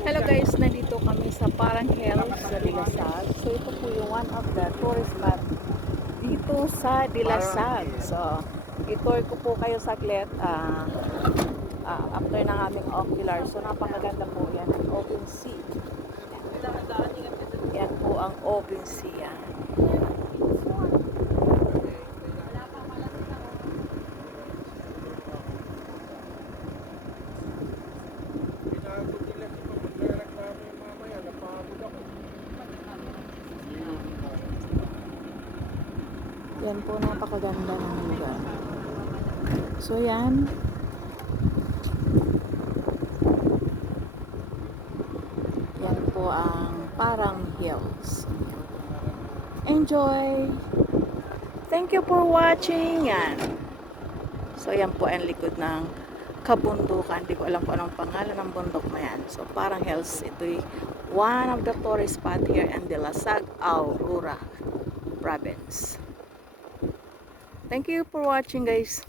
Hello guys, nandito kami sa Parang Hills sa Dilasag. So ito po yung one of the tourist spot dito sa Dilasag. So itour ko po kayo saglit after ng aming ocular. So napakaganda po yan, ang open sea. Yan po ang open sea yan. Yan po, napakaganda ng lugar. So yan. Yan po ang Parang Hills. Enjoy! Thank you for watching. Yan. So yan po ang likod ng kabundukan. Hindi ko alam kung anong pangalan ng bundok na yan. So Parang Hills, ito'y one of the tourist spot here in Dilasag, Aurora Province. Thank you for watching guys.